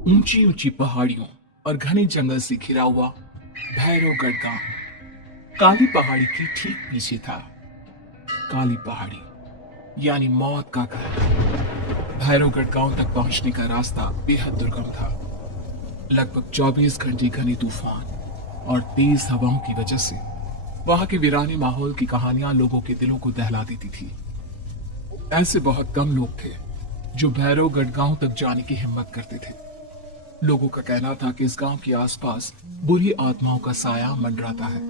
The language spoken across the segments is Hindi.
ऊंची ऊंची पहाड़ियों और घने जंगल से घिरा हुआ भैरवगढ़ गांव काली पहाड़ी के ठीक पीछे था। काली पहाड़ी यानी मौत का घर। भैरवगढ़ गांव तक पहुंचने का रास्ता बेहद दुर्गम था। लगभग 24 घंटे घने तूफान और तेज हवाओं की वजह से वहां के वीराने माहौल की कहानियां लोगों के दिलों को दहला देती थी। ऐसे बहुत कम लोग थे जो भैरवगढ़ गांव तक जाने की हिम्मत करते थे। लोगों का कहना था कि इस गांव के आसपास बुरी आत्माओं का साया मंडराता है।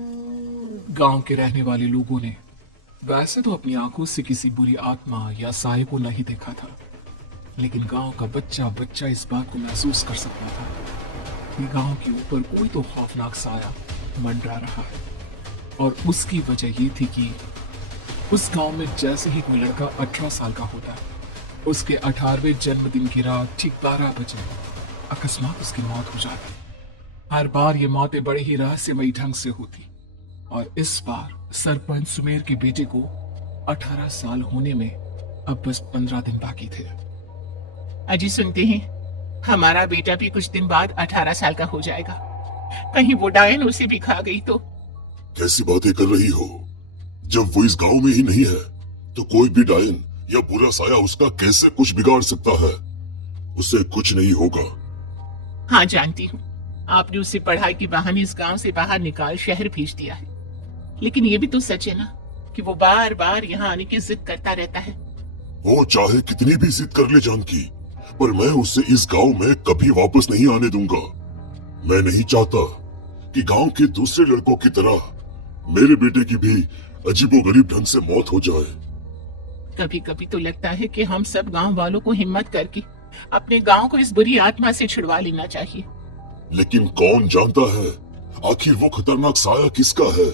गांव के रहने वाले लोगों ने वैसे तो अपनी आंखों से किसी बुरी आत्मा या साये को नहीं देखा था, लेकिन गांव का बच्चा बच्चा इस बात को महसूस कर सकता था कि गांव के ऊपर कोई तो खौफनाक साया मंडरा रहा है। और उसकी वजह ये थी कि उस गांव में जैसे ही कोई लड़का 18 साल का होता, उसके 18वें जन्मदिन की रात ठीक 12 बजे अकस्मात उसकी मौत हो जाती। हर बार ये मौतें बड़े ही रहस्यमयी ढंग से होती, और इस बार सरपंच सुमेर के बेटे को 18 साल होने में अब बस 15 दिन बाकी थे। अजी सुनते हैं, हमारा बेटा भी कुछ दिन बाद 18 साल का हो जाएगा। कहीं वो डायन उसे भी खा गई तो। कैसी बातें कर रही हो? जब वो इस गांव में ही नहीं है तो कोई भी डायन या बुरा साया उसका कैसे कुछ बिगाड़ सकता है? उसे कुछ नहीं होगा। हाँ जानती हूँ, आपने उसे पढ़ाई के बहाने इस गांव से बाहर निकाल शहर भेज दिया है, लेकिन ये भी तो सच है ना कि वो बार बार यहाँ आने की जिद करता रहता है। वो चाहे कितनी भी जिद कर ले जानकी, पर मैं उसे इस गांव में कभी वापस नहीं आने दूंगा। मैं नहीं चाहता कि गांव के दूसरे लड़कों की तरह मेरे बेटे की भी अजीबोगरीब ढंग से मौत हो जाए। कभी कभी तो लगता है कि हम सब गांव वालों को हिम्मत करके अपने गांव को इस बुरी आत्मा से छुड़वा लेना चाहिए। लेकिन कौन जानता है आखिर वो खतरनाक साया किसका है?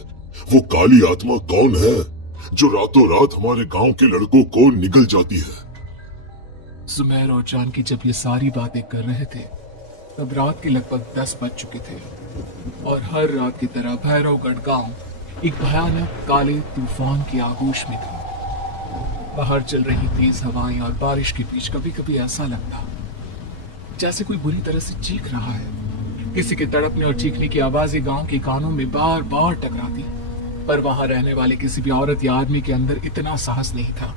वो काली आत्मा कौन है जो रातों रात हमारे गांव के लड़कों को निगल जाती है? सुमेर और जानकी जब ये सारी बातें कर रहे थे तब रात के लगभग 10 बज चुके थे, और हर रात की तरह भैरवगढ़ गांव एक भयानक काले तूफान की आगोश में था। बाहर चल रही तेज हवाएं और बारिश के बीच कभी कभी ऐसा लगता जैसे कोई बुरी तरह से चीख रहा है। किसी के तड़पने और चीखने की आवाजें गांव के कानों में बार बार टकराती, पर वहां रहने वाले किसी भी औरत या आदमी के अंदर इतना साहस नहीं था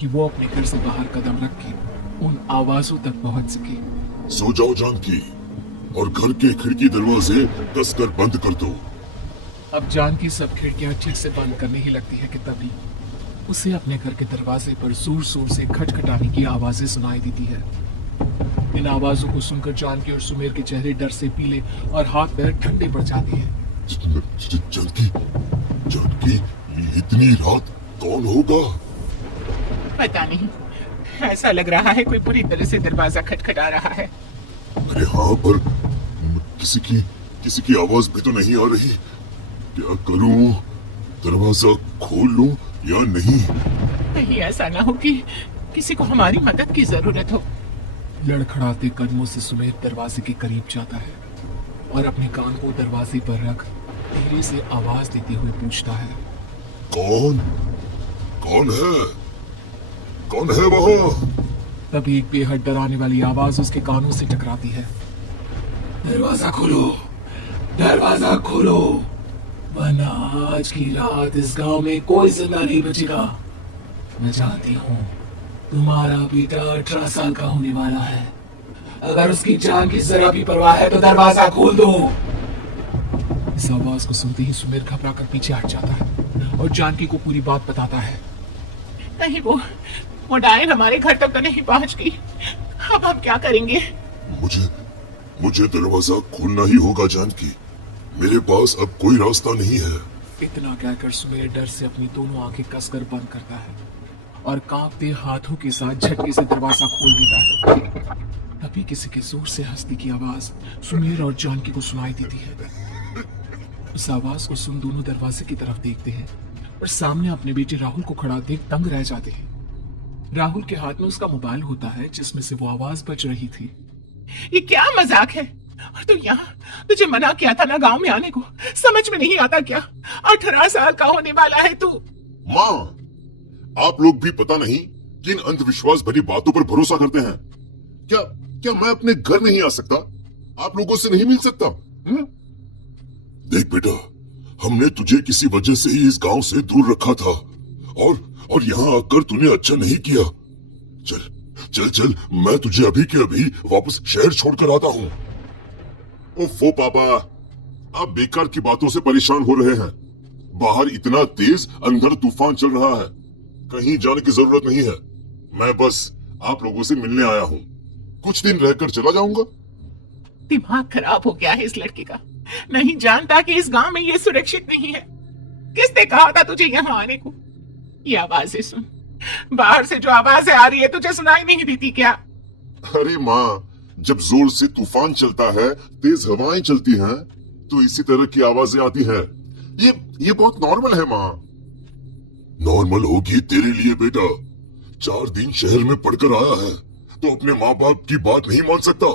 कि वो अपने घर से बाहर कदम रख के उन आवाजों तक पहुंच सके। सो जाओ जानकी, और घर के खिड़की दरवाजे कसकर बंद कर दो। अब जानकी सब खिड़कियां ठीक से बंद करने ही लगती है कि तभी उसे अपने घर के दरवाजे पर जोर जोर से खटखटाने की आवाजें सुनाई देती है। इन आवाजों को सुनकर जानकी और सुमेर के चेहरे डर से पीले और हाथ पैर ठंडे पड़ जाते हैं। जानकी, जानकी, इतनी रात कौन होगा? पता नहीं, ऐसा लग रहा है कोई पूरी तरह से दरवाजा खटखटा रहा है। अरे हाँ, पर किसी की आवाज भी तो नहीं आ रही। क्या करूं? दरवाजा खोल लूं या नहीं? कहीं ऐसा ना हो कि किसी को हमारी मदद की जरूरत हो। लड़खड़ाते कदमों से सुमेर दरवाजे के करीब जाता है और अपने कान को दरवाजे पर रख धीरे से आवाज देते हुए पूछता है, कौन कौन है? कौन है वहाँ? तभी एक बेहद डराने वाली आवाज उसके कानों से टकराती है। दरवाजा खोलो, दरवाजा खोलो, वरना आज की रात इस गांव में कोई जिंदा नहीं बचेगा। मैं जानती हूँ तुम्हारा बेटा 18 साल का होने वाला है। अगर उसकी जान की जरा भी परवाह है तो दरवाजा खोल दो। इस आवाज को सुनते ही सुमेर घबरा कर पीछे हट जाता है और जानकी को पूरी बात बताता है। कहीं वो डायन हमारे घर तक तो नहीं पहुंच गई। अब हम क्या करेंगे? मुझे दरवाजा खोलना ही होगा जानकी। मेरे पास अब कोई रास्ता नहीं है। इतना कहकर सुमेर डर से अपनी दोनों आंखें कसकर बंद करता है और कांपते हाथों के साथ झटके से दरवाजा खोल देता है। तभी किसी के जोर से हंसने की आवाज सुमेर और जानकी को सुनाई देती है। उस आवाज को सुन दोनों दरवाजे की तरफ देखते हैं और सामने अपने बेटे राहुल को खड़ा देख दंग रह जाते हैं। राहुल के हाथ में उसका मोबाइल होता है जिसमें से वो आवाज बज रही थी। ये क्या मजाक है? और तू यहाँ, तुझे मना किया था ना गांव में आने को, समझ में नहीं आता क्या? 18 साल का होने वाला है तू। माँ, आप लोग भी पता नहीं किन अंधविश्वास भरी बातों पर भरोसा करते हैं। क्या क्या मैं अपने घर नहीं आ सकता? आप लोगों से नहीं मिल सकता? देख बेटा, हमने तुझे किसी वजह से ही इस गांव से दूर रखा था और यहाँ आकर तूने अच्छा नहीं किया। चल चल चल, मैं तुझे अभी के अभी वापस शहर छोड़कर आता हूँ। ओफो पापा, आप बेकार की बातों से परेशान हो रहे हैं। बाहर इतना तेज अंधड़ तूफान चल रहा है, कहीं जाने की जरूरत नहीं है। मैं बस आप लोगों से मिलने आया हूँ, कुछ दिन रहकर चला जाऊंगा। दिमाग खराब हो गया है इस लड़के का, नहीं जानता कि इस गांव में ये सुरक्षित नहीं है। किसने कहा था तुझे यहाँ आने को? ये आवाजें सुन, बाहर से जो आवाजें आ रही है तुझे सुनाई नहीं देती क्या? अरे माँ, जब जोर से तूफान चलता है, तेज हवाएं चलती हैं, तो इसी तरह की आवाजें आती हैं। ये बहुत नॉर्मल है माँ। नॉर्मल होगी तेरे लिए बेटा। 4 दिन शहर में पढ़कर आया है तो अपने माँ बाप की बात नहीं मान सकता।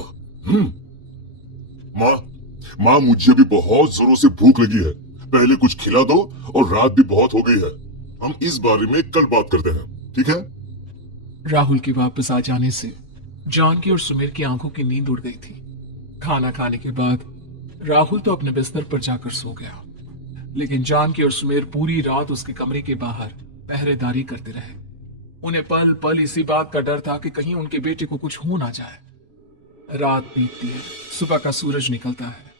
माँ मुझे भी बहुत जोरों से भूख लगी है, पहले कुछ खिला दो, और रात भी बहुत हो गई है। हम इस बारे में कल बात करते हैं, ठीक है? राहुल के वापस आ जाने से जानकी और सुमेर की आंखों की नींद उड़ गई थी। खाना खाने के बाद राहुल तो अपने बिस्तर पर जाकर सो गया, लेकिन जानकी और सुमेर पूरी रात उसके कमरे के बाहर पहरेदारी करते रहे। उन्हें पल पल इसी बात का डर था कि कहीं उनके बेटे को कुछ हो ना जाए। रात बीतती है, सुबह का सूरज निकलता है।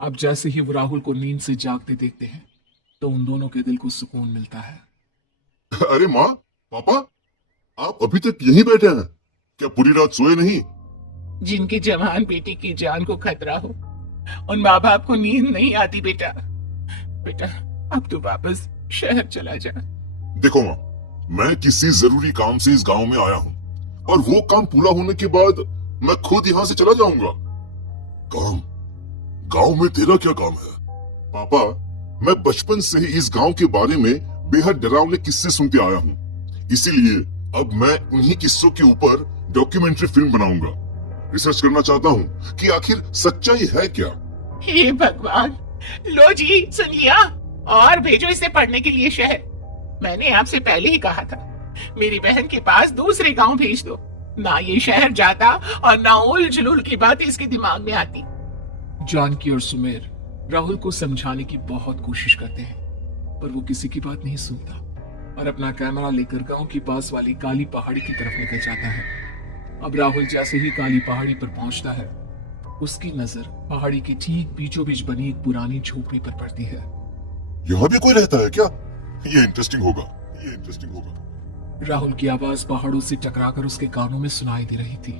अब जैसे ही वो राहुल को नींद से जागते देखते हैं तो उन दोनों के दिल को सुकून मिलता है। अरे माँ, पापा, आप अभी तक यहीं बैठे हैं? क्या पूरी रात सोए नहीं? जिनकी जवान बेटी की जान को खतरा हो, उन माँ बाप को नींद नहीं आती बेटा। बेटा, अब तू वापस शहर चला जा। देखो माँ, मैं किसी जरूरी काम से इस गांव में आया हूँ, और वो काम पूरा होने के बाद मैं खुद यहाँ से चला जाऊंगा। काम? गांव में तेरा क्या काम है? पापा, मैं बचपन से ही इस गांव के बारे में बेहद डरावने किस्से सुनते आया हूँ, इसीलिए अब मैं उन्हीं किस्सों के ऊपर डॉक्यूमेंट्री फिल्म बनाऊंगा। रिसर्च करना चाहता हूँ कि आखिर सच्चाई है क्या। हे भगवान, लो जी, सुन लिया, और भेजो इसे पढ़ने के लिए शहर। मैंने आपसे पहले ही कहा था, मेरी बहन के पास दूसरे गांव भेज दो। ना ये शहर जाता और ना उल जुलूल की बात इसके दिमाग में आती। जानकी और सुमेर राहुल को समझाने की बहुत कोशिश करते हैं, पर वो किसी की बात नहीं सुनता और अपना कैमरा लेकर गांव की पास वाली काली पहाड़ी की तरफ निकल जाता है। अब राहुल जैसे ही काली पहाड़ी पर पहुंचता है, उसकी नजर पहाड़ी के ठीक बीचों बीच बनी एक पुरानी झोपड़ी पर पड़ती है। यहाँ भी कोई रहता है क्या? ये इंटरेस्टिंग होगा, ये इंटरेस्टिंग होगा। राहुल की आवाज पहाड़ों से टकराकर उसके कानों में सुनाई दे रही थी।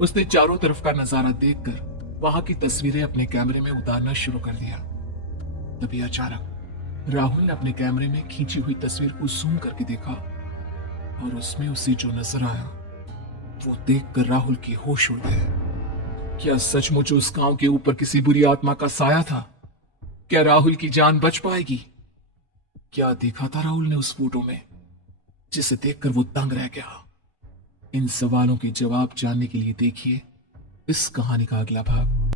उसने चारों तरफ का नजारा देखकर वहां की तस्वीरें अपने कैमरे में उतारना शुरू कर दिया। तभी अचानक राहुल ने अपने कैमरे में खींची हुई तस्वीर को जूम करके देखा, और उसमें उसे जो नजर आया वो देखकर राहुल की होश उड़ गए। क्या सचमुच उस गांव के ऊपर किसी बुरी आत्मा का साया था? क्या राहुल की जान बच पाएगी? क्या देखा था राहुल ने उस फोटो में जिसे देखकर वो दंग रह गया? इन सवालों के जवाब जानने के लिए देखिए इस कहानी का अगला भाग।